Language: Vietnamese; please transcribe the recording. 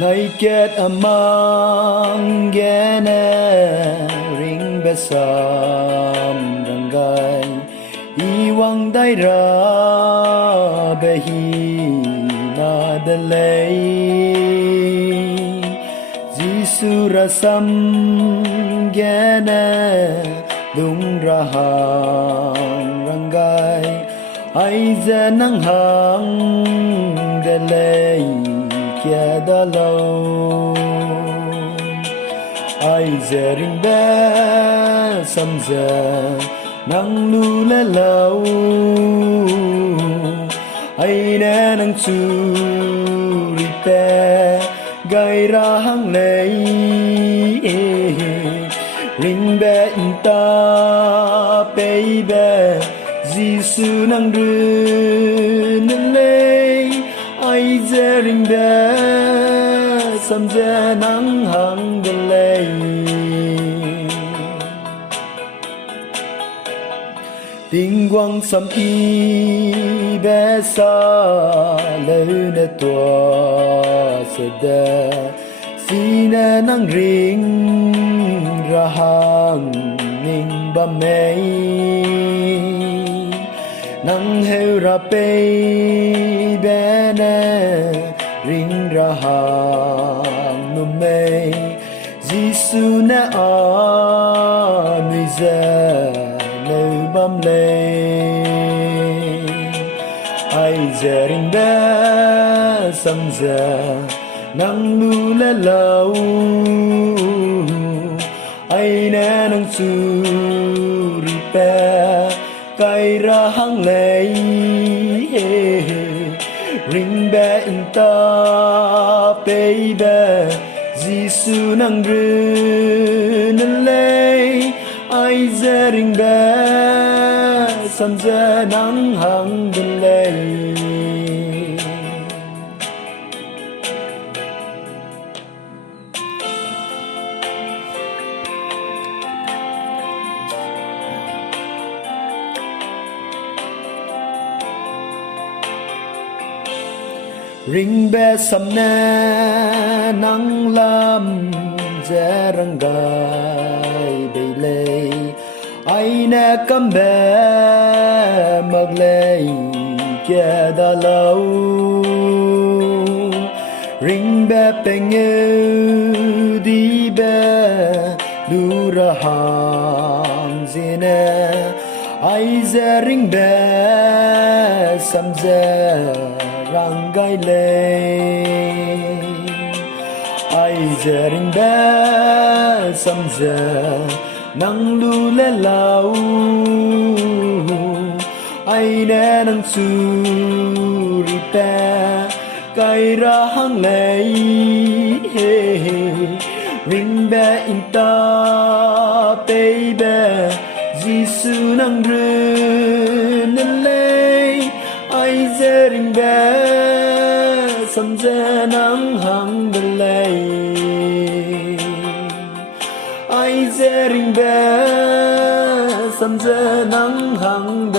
Nay kết amang gene ring besam ranggai iwang daira behi na delay Jisu rasam gene dung rahang ranggai ai nang hang delay kia da lâu ai ring be sam giờ nang lu le lâu ai nè nang chu ri pe gai ra hang nei ring be ta pe be Giêsu nang ru nên lei ai ring be sam giờ nang hang de lei Tinh quang sam y bé sa lơ nè tua se de si nè nang ring ra hang ning ba mei nang heu ra pe bé nè ring ra hang nu mei Giêsu nè a nuôi giờ bam lê ai ring be sam giờ nang lu le lâu ai nè nang su ri pe kai ra hang lei ring be ta pe be Giêsu nang ru nên lei ai ring be sam giờ nắng hằng bên lệ ring be sam nè nắng lam giờ răng gai đầy lệ ai nè cắm bé mặc lệ kia đã lâu ring bé bèn yêu đi bé du ra hàng gì nè ai giờ ring bé sam giờ răng gai lệ ai giờ ring bé sam giờ nang lu le lâu ai nè nang su ri te kai ra hang nei ring be ta pe be Giêsu nang ru nên lei ai ring be sam giờ nang hang de lei ai ring be sam giờ nắng hằng